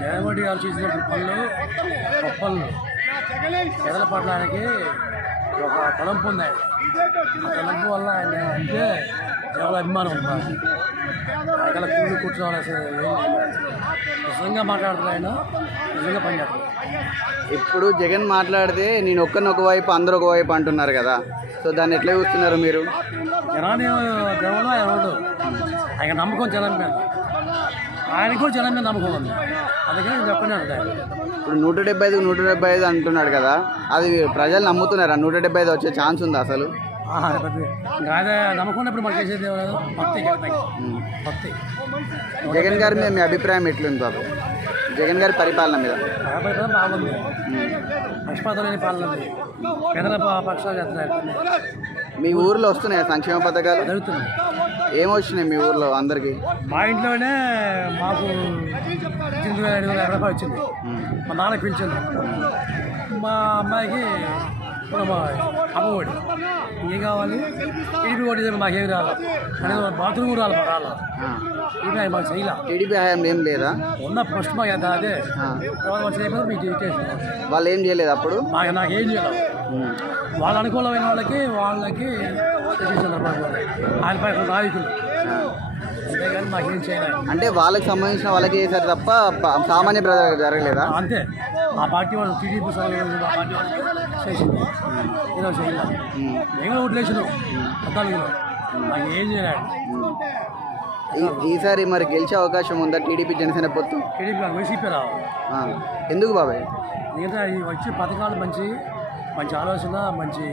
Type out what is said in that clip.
జగన్మోహన్ గారు చేసిన పనులు గొప్ప పనులు పేదల పడడానికి ఒక తలంపు ఉంది ఆయన. ఆ తలంపు వల్ల ఆయన అంటే చాలా అభిమానం ఉంది. ఆయన కూలి కూర్చోవాలి అసలు ఏం లేదు. నిజంగా మాట్లాడుతున్నారు ఆయన నిజంగా పనిచేస్తారు ఇప్పుడు జగన్ మాట్లాడితే నేను ఒక్కరిని ఒకవైపు అందరు ఒకవైపు అంటున్నారు కదా. సో దాన్ని ఎట్లా చూస్తున్నారు మీరు? జనాన్ని జనంలో ఆయన ఆయన నమ్మకం జనం ఆయనకు జనం మీద నమ్మకం ఉంది. అందుకని నేను చెప్పనే ఇప్పుడు నూట డెబ్బై ఐదు నూట డెబ్బై ఐదు అంటున్నాడు కదా అది ప్రజలు నమ్ముతున్నారా? నూట డెబ్బై ఐదు వచ్చే ఛాన్స్ ఉందా అసలు? అదే నమ్మకం ఉన్నప్పుడు మనకి చేసేది. భక్తి భక్తి. జగన్ గారి మీద మీ అభిప్రాయం ఎట్లుంది బాబు? జగన్ గారి పరిపాలన మీద. పరిపాలన బాగుంది. పక్షపాతం లేని పాలన పేదల పక్షాలు చేస్తున్నారు. మీ ఊర్లో వస్తున్నాయా సంక్షేమ పథకాలు? జరుగుతుంది ఏమొచ్చినాయి మీ ఊర్లో అందరికి? మా ఇంట్లోనే మాకు వేల ఐదు వేల రూపాయలు వచ్చింది. మా నాన్న పిలిచింది మా అమ్మాయికి అమ్మఒడి. ఏం కావాలి? టీడీ ఓడి మాకేమి రావాలి అనేది బాత్రూమ్ రాలి మాకు రాలి ఇది మాకు చేయాల? టీడీపీ హయాంలో ఏం లేదా? ఉన్న ఫస్ట్ మాకు ఎంత అదే. తర్వాత మీకు డీటెయిల్స్ వాళ్ళు ఏం చేయలేదు అప్పుడు? మాకు నాకు ఏం చేయాలి? ఉమ్. వాళ్ళ అనుకూలమైన వాళ్ళకి వాళ్ళకి ఆయన పై నాయకులు మాకేం చేయలేదు అంటే వాళ్ళకి సంబంధించిన వాళ్ళకి చేశారు తప్ప సామాన్య ప్రజలకు జరగలేదా? అంతే. ఆ పార్టీ వాళ్ళు టీడీపీ. మేము. ఓట్లేసినాం ఏం ఈసారి మరి గెలిచే అవకాశం ఉందా టీడీపీ జనసేన పొత్తు? TDP YCP. ఎందుకు బాబాయ్? మిగతా వచ్చే పథకాలు మంచి మంచి ఆలోచన మంచి